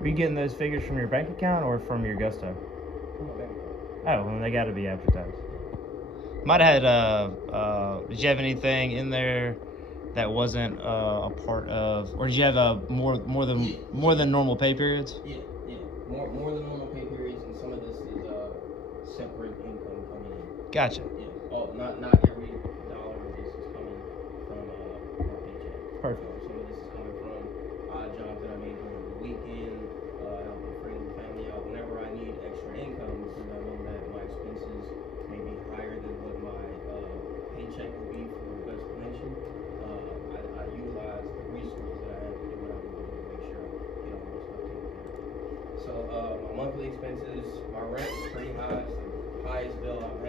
Were you getting those figures from your bank account or from your Gusto? From my bank account. Oh, well, they got to be advertised. Might have had. Did you have anything in there that wasn't a part of, or did you have more than normal pay periods? Yeah. More than normal pay periods, and some of this is separate income coming in. Gotcha. Yeah. Oh, not every dollar of this is coming from my paycheck. Perfect. Some of this is coming from odd jobs that I made during the weekend, helping friends and family out whenever I need extra income, because I know that my expenses may be higher than what my paycheck would be for a destination. I utilize the resources that I have to do what I need to do to make sure I get all my stuff taken care of. So my monthly expenses, my rent is pretty high. It's the highest bill I've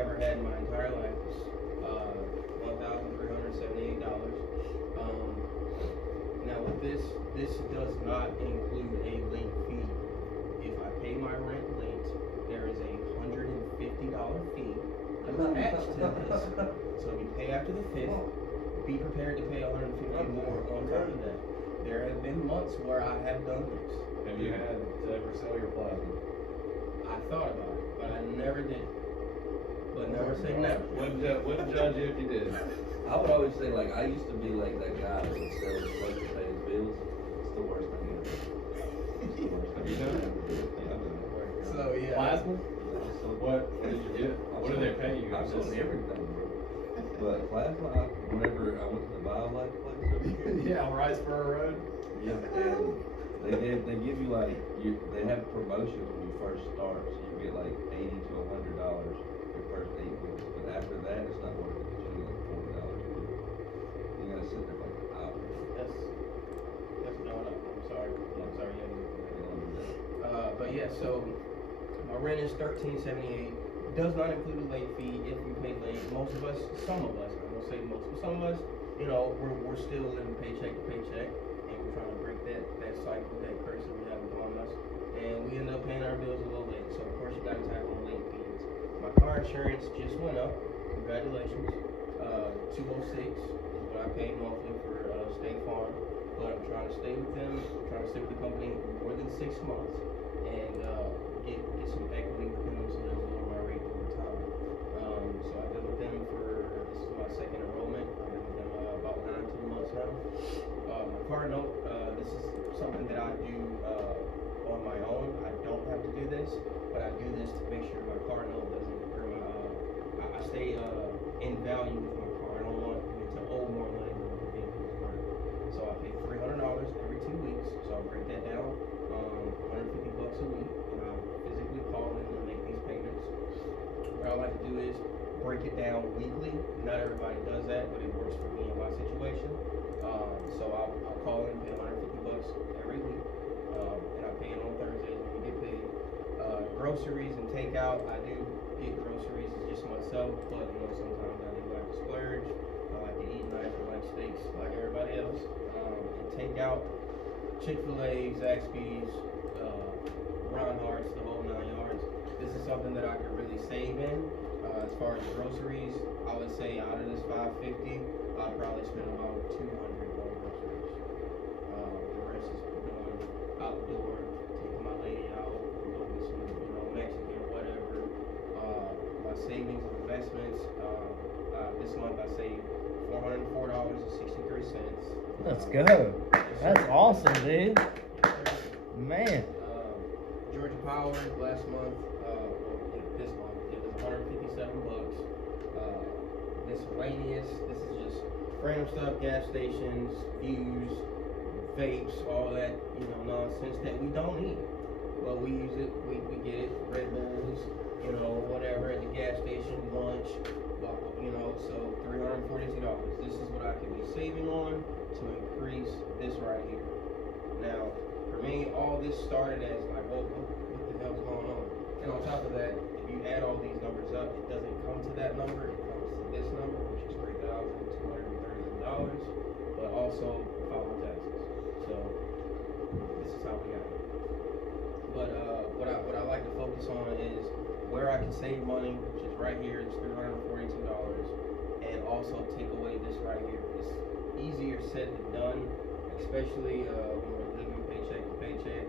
ever had in my entire life. It's $1,378. Now with this does not include a late fee. If I pay my rent late, there is a $150 fee attached to this. So if you pay after the 5th, be prepared to pay $150 more on top of that. There have been months where I have done this. Have you had to ever sell your plasma? I thought about it, but I never did. But never say never. Wouldn't judge you if you did. I would always say, like, I used to be like that guy that would sell his clothes to pay his bills. It's the worst thing ever. It's the worst Have thing you done it? ever. Yeah, I've done it. So yeah. Plasma? Yeah, so What did you get? What did they pay you? I've sold everything, bro. But plasma, whenever I went to the BioLife place over here, Yeah, on Riceboro Road. yeah, and they give you like they have promotions when you first start, so you get like $80 to $100 your first 8 weeks, but after that it's not worth it. It's usually like $40. You gotta sit there for like an hour. That's not up. I'm sorry. Yeah. You don't do that. But yeah, so my rent is $1,378. Does not include a late fee if you pay late. Most of us, some of us, I won't say most, but some of us, we're still living paycheck to paycheck, and we're trying to break that cycle, that curse that we have upon us, and we end up paying our bills a little late. So of course you got to tackle the late fees. My car insurance just went up. Congratulations. 206 is what I pay monthly for State Farm, but I'm trying to stay with them. I'm trying to stay with the company more than 6 months and get some equity with them so they'll lower my rate over time. So I've been with them this is my second enrollment. I've been with them about 9 months now. My car note, this is something that I do on my own. I don't have to do this, but I do this to make sure my car note doesn't, or I stay in value with my car. I don't want me to owe more money than what the vehicle is worth. So I pay $300 every 2 weeks. So I break that down, $150 a week, and I physically call in and make these payments. What I like to do is break it down weekly. Not everybody does that, but it works for me in my situation. So I'll call in and pay $150 every week, and I pay it on Thursdays when we get paid. Groceries and takeout, I do get groceries just myself, but sometimes I do like to splurge. I like to eat nice, I like steaks like everybody else. And takeout, Chick-fil-A, Zaxby's, Ron Hart's, the whole 9 yards. This is something that I could really save in. As far as groceries, I would say out of this $550, I'd probably spend about $200 on groceries. The rest is going out the door, taking my lady out, go get some, Mexican, whatever. My savings and investments, this month I saved $404.63. Let's go. That's awesome, dude. Man. Georgia Power last month, this month, it was $157. Miscellaneous, this is just random stuff, gas stations, views, vapes, all that, nonsense that we don't need. But we use it, we get it, Red Bulls, whatever at the gas station, lunch, so $342. This is what I can be saving on to increase this right here. Now, for me, all this started as like, what the hell's going on? And on top of that, if you add all these numbers up, it doesn't come to that number, it comes to this number, which is $3,233, but also file my taxes. So this is how we got it. But what I like to focus on is where I can save money, which is right here, it's $342, and also take away this right here. It's easier said than done, especially when we're living paycheck to paycheck.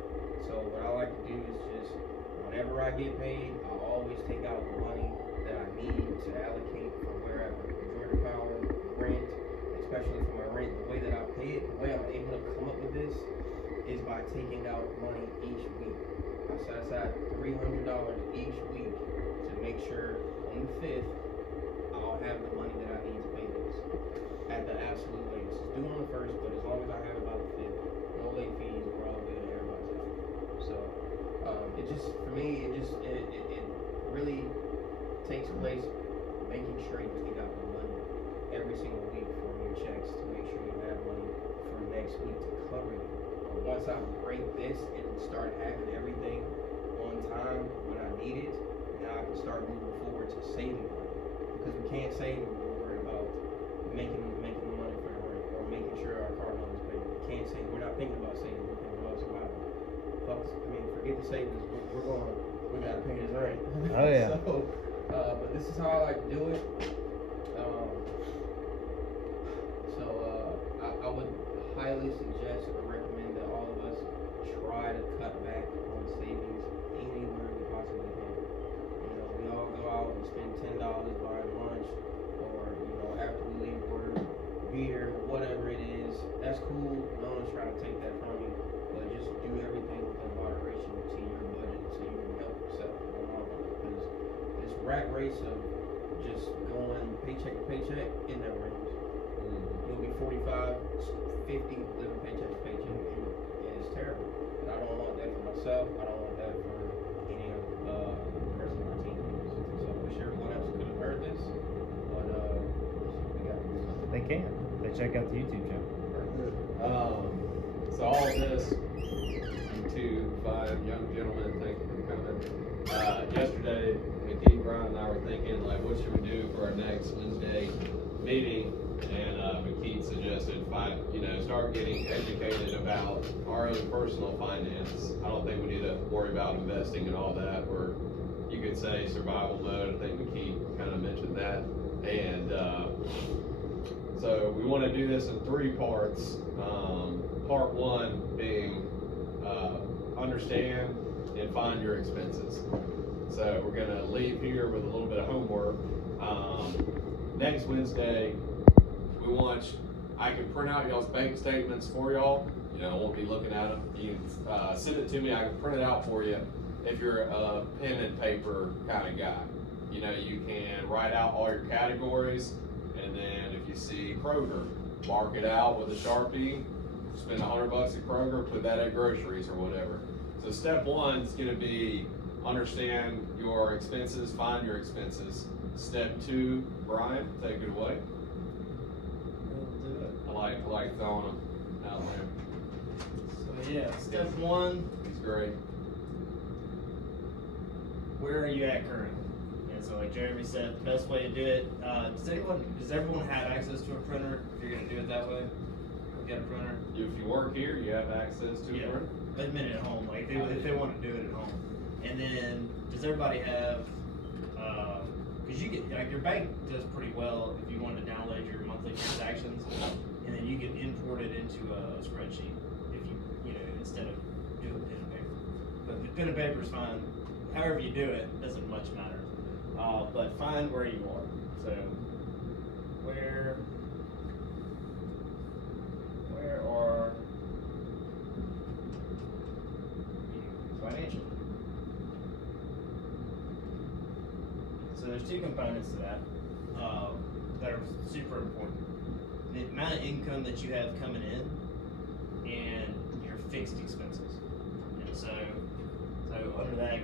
So what I like to do is just, whenever I get paid, I always take out the money that I need to allocate for wherever. Georgia Power, rent, especially for my rent. The way that I pay it, the way I'm able to come up with this is by taking out money each week. I set aside $300 each week to make sure on the 5th, I'll have the money that I need to pay this. At the absolute latest. It's due on the 1st, but as long as I have it by the 5th, no late fees, we're all good, everybody's happy. So, it just, for me, it really takes place making sure you take out the money every single week from your checks to make sure you have money for next week to cover you. Once I break this and start having everything on time when I need it, now I can start moving forward to saving money. Because we can't save when we're worried about making the money for the rent or making sure our car loan is paid. We can't save. We're not thinking about saving. We're thinking about surviving. Forget the savings. We're going. We gotta pay this rent. Oh, yeah. So, but this is how I like to do it. I would highly suggest or recommend that all of us try to cut back on savings anywhere we possibly can. You know, we all go out and spend $10 buying lunch, or after we leave work, beer, whatever it is. That's cool. No one's trying to take that from you, but just do everything within moderation to your budget, so you can help yourself in the long run. Because this rat race of just going paycheck to paycheck, it never ends. You'll be 45, 50, living paycheck to paycheck, and it's terrible. And I don't want that for myself. I don't want that for any of the rest of my teammates. So I wish everyone else could have heard this, but we got it. They can. They check out the YouTube channel. So all of this, you two fine young gentlemen, thank you for coming. Yesterday, McKee, Brian, and I were thinking, like, what should we do for our next Wednesday meeting? And McKee suggested start getting educated about our own personal finance. I don't think we need to worry about investing and all that. We're, you could say, survival mode. I think McKee kind of mentioned that. And so we want to do this in 3 parts. Part 1 being understand and find your expenses. So we're going to leave here with a little bit of homework. Next Wednesday, I can print out y'all's bank statements for y'all. I won't be looking at them. You can send it to me. I can print it out for you if you're a pen and paper kind of guy. You can write out all your categories, and then if you see Kroger, mark it out with a Sharpie, spend $100 at Kroger, put that at groceries or whatever. So step 1 is going to be understand your expenses, find your expenses. Step 2, Brian, take it away. I like throwing them out there. So yeah, step 1. He's great. Where are you at currently? And so like Jeremy said, the best way to do it, does everyone have access to a printer if you're gonna do it that way? Get a printer? If you work here, you have access to a printer. Admit at home, like if they want to do it at home. And then does everybody have because you get your bank does pretty well if you wanted to download your monthly transactions, and then you can import it into a spreadsheet if you instead of doing pen and paper. But the pen and paper is fine. However you do it doesn't much matter. But find where you are. So where are you financially? So there's 2 components to that that are super important. The amount of income that you have coming in and your fixed expenses. And so under that,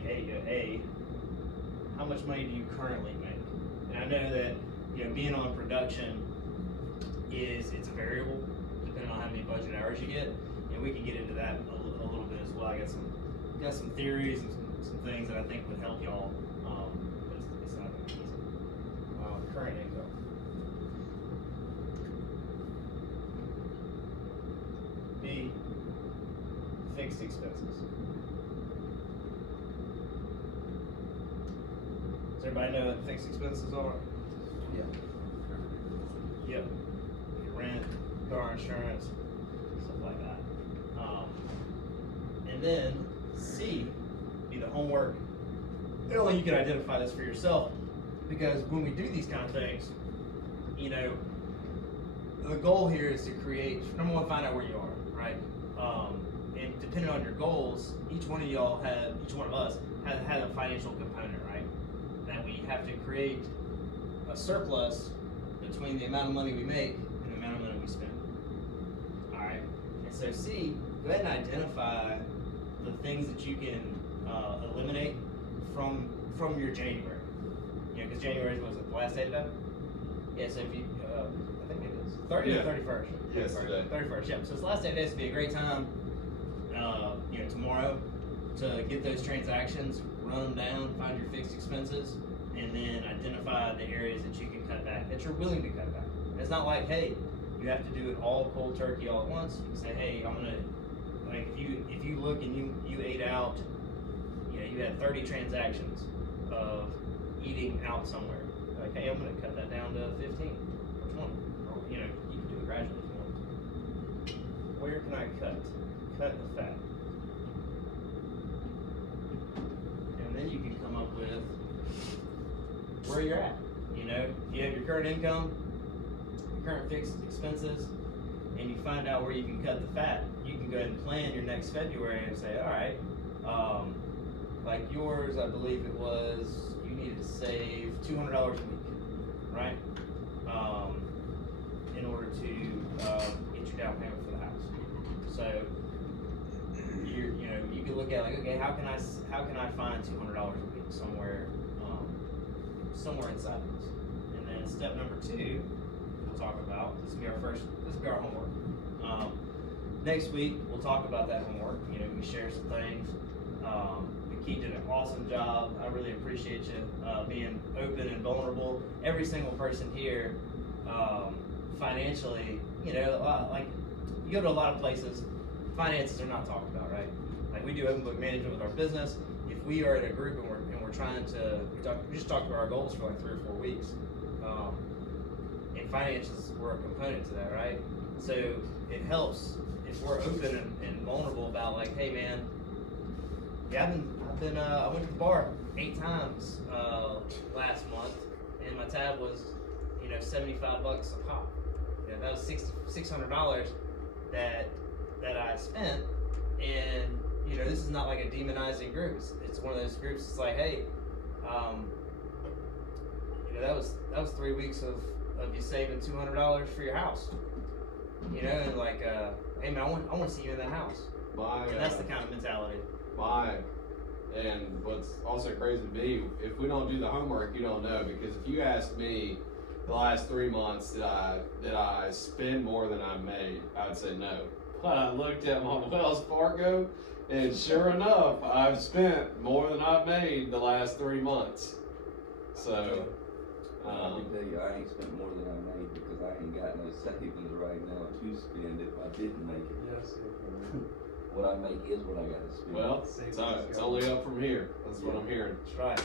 how much money do you currently make? And I know that being on production it's a variable depending on how many budget hours you get, and we can get into that a little bit as well. I got some theories and some things that I think would help y'all, but it's not gonna be easy. Current income. B, fixed expenses. Does everybody know what fixed expenses are? Yeah. Yep. Your rent, car insurance, stuff like that. And then C, be the homework. Only you can identify this for yourself, because when we do these kind of things, you know, the goal here is to create, number one, find out where you are, right? And depending on your goals, each one of us has a financial component, right? That we have to create a surplus between the amount of money we make and the amount of money we spend. All right. And so C, go ahead and identify the things that you can eliminate from your January. You know, because January was the last day of that. Yeah. So if you, I think it is 30 Yeah. or 31st. Yes, today. 31st. Yeah. So it's the last day of this would be a great time. You know, tomorrow to get those transactions, run them down, find your fixed expenses, and then identify the areas that you can cut back, that you're willing to cut back. It's not like, hey, you have to do it all cold turkey all at once. You can say, hey, I'm gonna, like, if you look and you ate out, you know, you had 30 transactions of eating out somewhere. Like, hey, I'm gonna cut that down to 15 or 20. Or, you know, you can do it gradually if you want. Where can I cut? Cut the fat. And then you can come up with where you're at. You know, if you have your current income, your current fixed expenses, and you find out where you can cut the fat, you can go ahead and plan your next February and say, all right, like yours, I believe it was, you needed to save $200 a week, right? In order to get your down payment for the house. So you can look at like, okay, how can I find $200 a week somewhere inside this? And then step number 2, we'll talk about, this will be our homework. Next week we'll talk about that homework. You know, we share some things. Keith did an awesome job. I really appreciate you being open and vulnerable. Every single person here, financially, you know, like you go to a lot of places, finances are not talked about, right? Like we do open book management with our business. If we are in a group and we're trying to, we just talked about our goals for like 3 or 4 weeks, and finances were a component to that, right? So it helps if we're open and vulnerable about like, hey man, yeah, I went to the bar 8 times last month, and my tab was, you know, $75 a pop. You know, that was $600 that I spent, and you know, this is not like a demonizing group. It's one of those groups. It's like, hey, you know, that was 3 weeks of you saving $200 for your house. You know, and like, hey man, I want to see you in that house. And that's the kind of mentality. And what's also crazy to me, if we don't do the homework, you don't know. Because if you asked me the last 3 months, did I spend more than I made, I would say no. But I looked at my Wells Fargo, and sure enough, I've spent more than I've made the last 3 months. So, I can tell you, I ain't spent more than I made because I ain't got no savings right now to spend if I didn't make it. Yes. What I make is what I gotta spend. well, it's only up from here. That's what I'm hearing. That's right.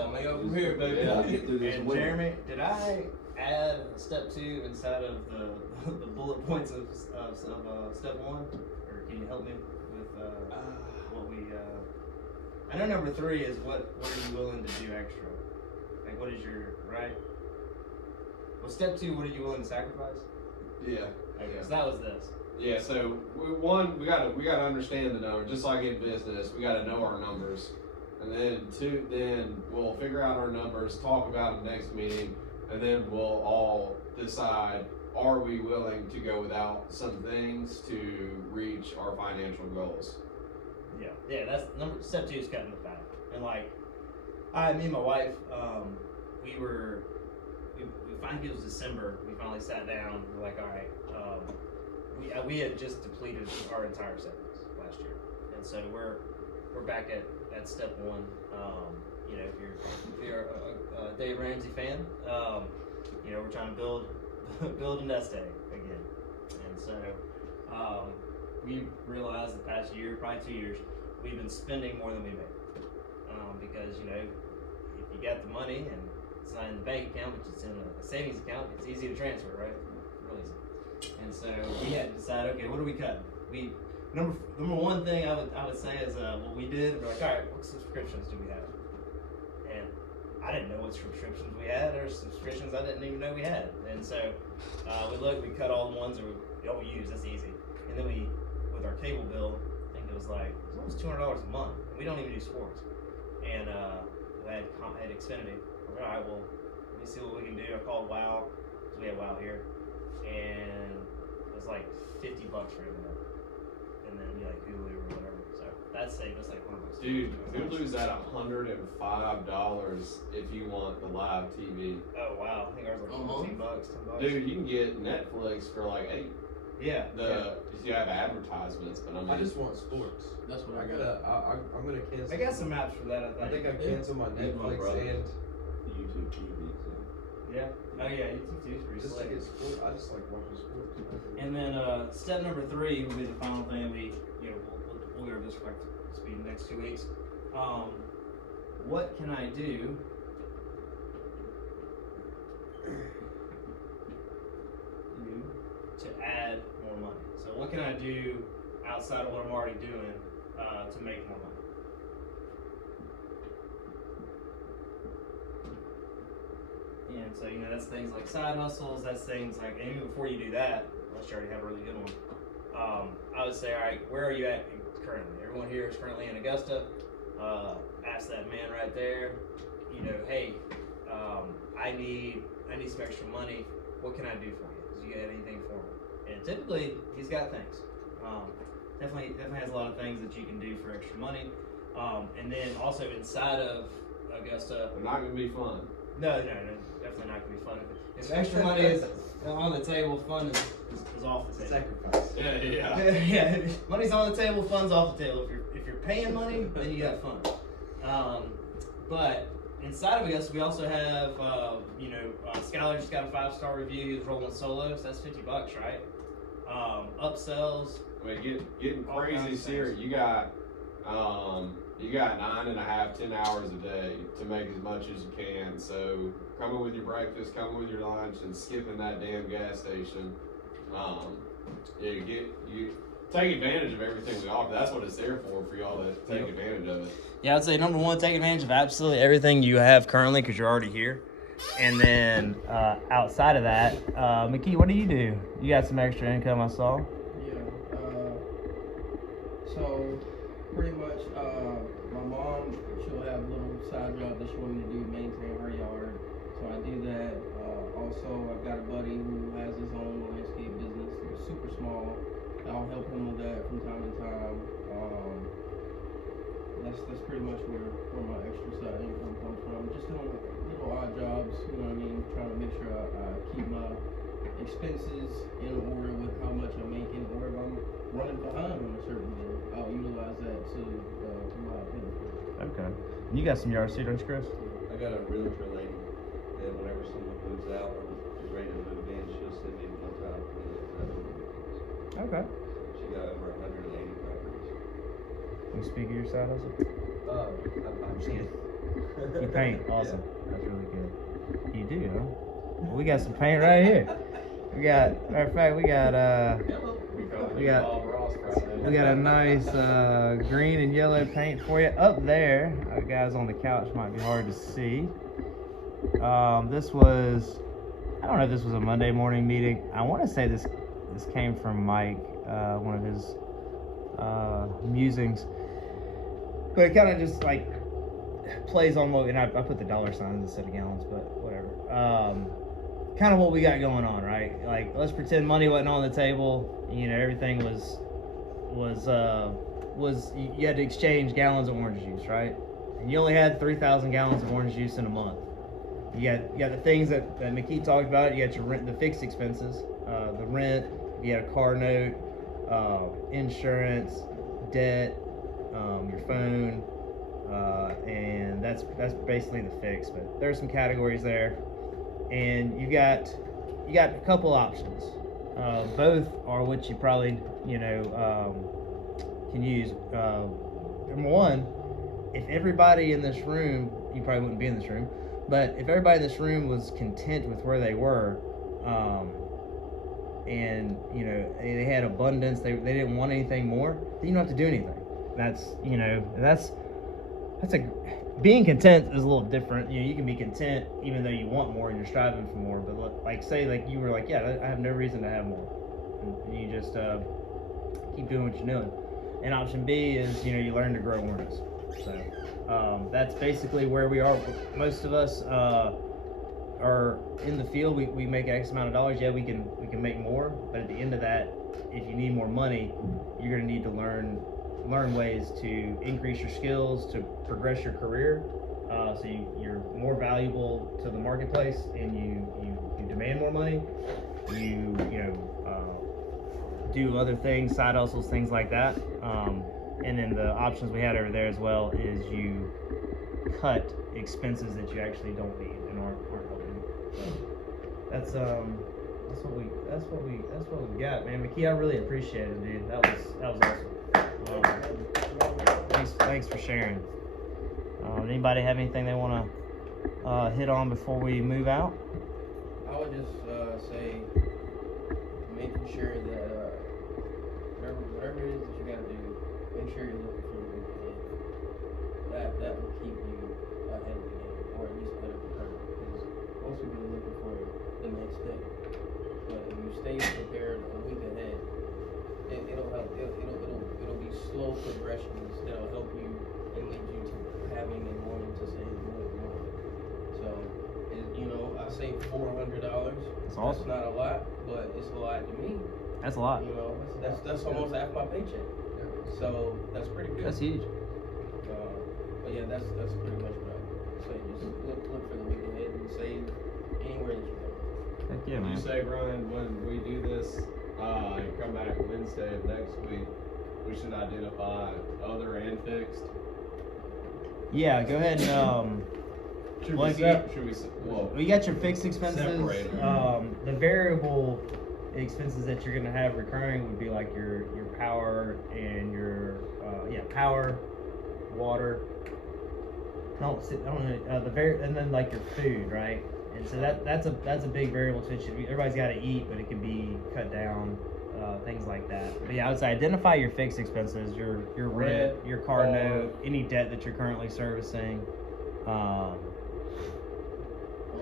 Only up from here, baby. Yeah. Get through this And winter. Jeremy, did I add step 2 inside of the bullet points of step 1, or can you help me with what we? I know number 3 is what are you willing to do extra? Like what is your right? Well, step 2, what are you willing to sacrifice? Yeah. Okay, Yeah. so that was this. Yeah, so we gotta understand the number, just like in business, we gotta know our numbers. And then 2, then we'll figure out our numbers, talk about them next meeting, and then we'll all decide, are we willing to go without some things to reach our financial goals? Yeah, that's step 2 is cutting the fat. And like, me and my wife, we finally, it was December, we finally sat down, we're like, all right, we had just depleted our entire savings last year. And so we're back at step 1. You know, if you're a Dave Ramsey fan, you know, we're trying to build a nest egg again. And so, we realized the past year, probably 2 years, we've been spending more than we make. Because, you know, if you got the money and it's not in the bank account, but it's in a savings account, it's easy to transfer, right? Really easy. And so we had to decide, okay, what are we cutting? number one thing I would say is what we did. We're like, all right, what subscriptions do we have? And I didn't know what subscriptions we had, or subscriptions I didn't even know we had. And so we looked, we cut all the ones that we use. That's easy. And then we, with our cable bill, I think it was almost $200 a month. And we don't even do sports. And we had Xfinity. We're like, all right, well, let me see what we can do. I called WoW, so we have WoW here, and it was like $50 for everything. And then Hulu or whatever. So that saved us like $100. Dude, Hulu's at $105 if you want the live TV. Oh wow, I think ours was like $14, $10. Dude, you can get Netflix for like $8. Yeah. You have advertisements, but I mean, I just want sports. That's what I'm gonna cancel. I got some apps for that. I think I canceled my Netflix and YouTube TV, so. Yeah. Oh yeah, YouTube TV is pretty just to slick. get sport. I just like watching sports. And then step number 3 will be the final thing. We'll go over this for like the next 2 weeks. What can I do to add more money? So what can I do outside of what I'm already doing to make more money? And so, that's things like side hustles, that's things like, and even before you do that, unless you already have a really good one, I would say, all right, where are you at currently? Everyone here is currently in Augusta. Ask that man right there, hey, I need some extra money. What can I do for you? Do you got anything for me? And typically, he's got things. Definitely has a lot of things that you can do for extra money. And then also inside of Augusta, they're not gonna be fun. No, definitely not gonna be fun. If extra money is on the table, fun is off the table. Sacrifice. Yeah. Yeah, money's on the table, fun's off the table. If you're paying money, then you got fun. But inside of Augusta, we also have Skylar just got a 5-star review. He was rolling solos. That's $50, right? Upsells. I mean, getting All kinds crazy of serious. things. You got 9.5, 10 hours a day to make as much as you can. So coming with your breakfast, coming with your lunch, and skipping that damn gas station. You take advantage of everything we offer. That's what it's there for y'all to take advantage of it. Yeah, I'd say number 1, take advantage of absolutely everything you have currently because you're already here. And then outside of that, McKee, what do? You got some extra income, I saw. Yeah. So pretty much, my mom, she'll have a little side job that she wants me to do, maintain her yard. So I do that. Also, I've got a buddy who has his own landscape business. It's super small. I'll help him with that from time to time. That's pretty much where my extra side income comes from. Just doing little odd jobs, trying to make sure I keep my expenses in order with how much I'm making, or if I'm running behind on a certain bill, I'll utilize that to my benefit. Okay. You got some yard seed, don't you, Chris? I got a realtor lady that whenever someone moves out or is ready to move in, she'll send me one time for the weekends. Okay. She got over 180 properties. Can you speak of your side hustle? I'm just kidding. You paint, awesome. That's really good. You do, huh? Well, we got some paint right here. Matter of fact, we got a nice green and yellow paint for you up there. Guys on the couch might be hard to see. This was, I don't know if this was a Monday morning meeting. I want to say this came from Mike, one of his musings. But it kind of just like plays on what, and I put the dollar signs instead of gallons, but whatever. Kind of what we got going on, right? Like, let's pretend money wasn't on the table. Everything was you had to exchange gallons of orange juice, right? And you only had 3,000 gallons of orange juice in a month. You got the things that McKee talked about. You got your rent, the fixed expenses, the rent. You had a car note, insurance, debt, your phone, and that's basically the fix. But there's some categories there, and you got a couple options. Both are what you probably can use. Number one, if everybody in this room, you probably wouldn't be in this room, but if everybody in this room was content with where they were, and you know they had abundance, they didn't want anything more, then you don't have to do anything. That's that's a being content is a little different. You know, you can be content even though you want more and you're striving for more. But like say like you were like, yeah, I have no reason to have more, and you just keep doing what you're doing. And option B is, you know, you learn to grow awareness. So that's basically where we are. Most of us are in the field. We make X amount of dollars. Yeah, we can make more. But at the end of that, if you need more money, you're gonna need to learn ways to increase your skills, to progress your career, so you're more valuable to the marketplace, and you demand more money. You do other things, side hustles, things like that. And then the options we had over there as well is you cut expenses that you actually don't need and aren't helping. So that's what we got, man. McKee, I really appreciate it, dude. That was awesome. Thanks for sharing. Anybody have anything they want to hit on before we move out? I would just say making sure that whatever it is that you gotta do, make sure you're looking for the week ahead. That will keep you ahead of the game, or at least ahead of the curve. Because most people are looking for the next day. But if you stay prepared a week ahead, it'll help. It'll be slow progressions that'll help you and lead you to having and wanting to save more and more. So, I say $400. That's awesome. That's not a lot, but it's a lot to me. That's a lot. You know, that's almost half my paycheck. So that's pretty good. That's huge. But yeah, that's pretty much what I would say. Just look for the week ahead and save anywhere that you go. Heck yeah, man. You say, Ryan, when we do this, and come back Wednesday of next week, we should identify other and fixed. Yeah, go ahead and Should Well, we if you- sep- should we se- well, you got your fixed expenses. Separate 'em. The variable expenses that you're gonna have recurring would be like your power and your power, water. I don't know and then like your food, right? And so that's a big variable to it. Everybody's got to eat, but it can be cut down, things like that. But yeah, I would say identify your fixed expenses, your rent, your car note, any debt that you're currently servicing,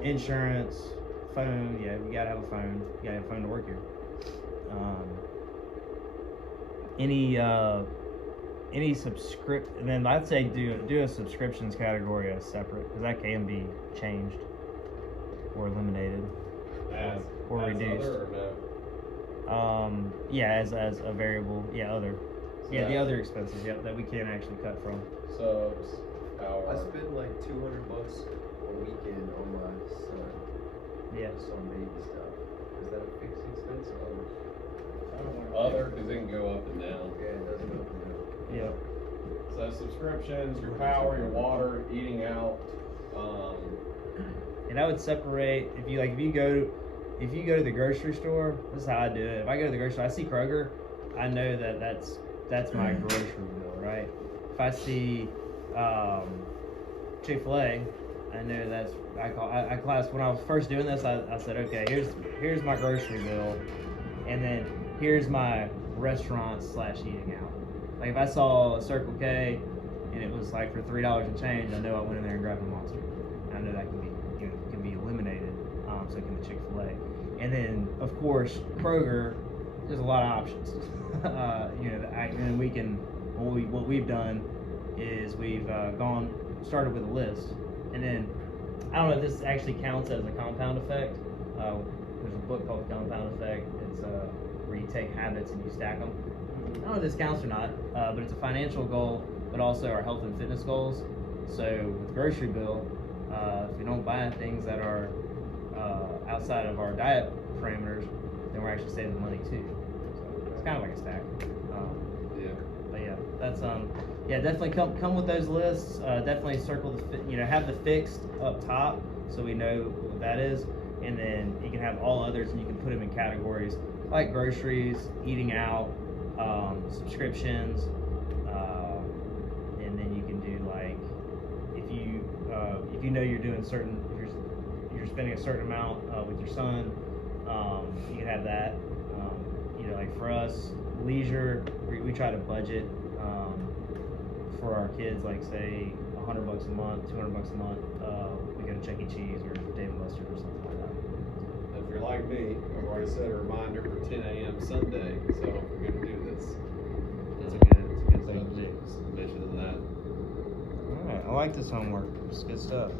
insurance, phone. Yeah, you gotta have a phone. You gotta have a phone to work here. Any and then I'd say do a subscriptions category as separate, because that can be changed or eliminated or as reduced. other or no? Yeah, as a variable. Yeah, other. Yeah, the other expenses. Yeah, that we can actually cut from. Subs, power. I spend like $200 a weekend on my son. Yeah. Just on baby stuff. Is that a fixed expense or other? Other, because it can go up and down. Yeah, it doesn't go from there. Yeah. So subscriptions, your power, your water, eating out. And I would separate if you go to the grocery store. This is how I do it. If I go to the grocery store, I see Kroger, I know that's my grocery bill, right? If I see Chick-fil-A, I know that's I class. When I was first doing this, I said, okay, here's my grocery bill, and then here's my restaurant / eating out. Like if I saw a Circle K and it was like for $3 and change, I know I went in there and grabbed a Monster. I know that can be eliminated. So can the Chick-fil-A, and then of course Kroger. There's a lot of options. And we can. What we've done is we've started with a list, and then I don't know if this actually counts as a compound effect. There's a book called The Compound Effect. It's where you take habits and you stack them. I don't know if this counts or not, but it's a financial goal, but also our health and fitness goals. So with grocery bill, if we don't buy things that are outside of our diet parameters, then we're actually saving money too. So it's kind of like a stack. But yeah, that's definitely come with those lists. Definitely circle have the fixed up top so we know what that is, and then you can have all others and you can put them in categories like groceries, eating out, subscriptions, and then you can do like if you know you're doing you're spending a certain amount with your son, you can have that. you know, like for us, leisure, we try to budget for our kids, like say $100 a month, $200 a month. We go to Chuck E. Cheese or Dave and Buster's or something like that. If you're like me, I've already set a reminder for 10 a.m. Sunday, so we're gonna do this. It's a good thing to do. Just mention that. All right, I like this homework. It's good stuff.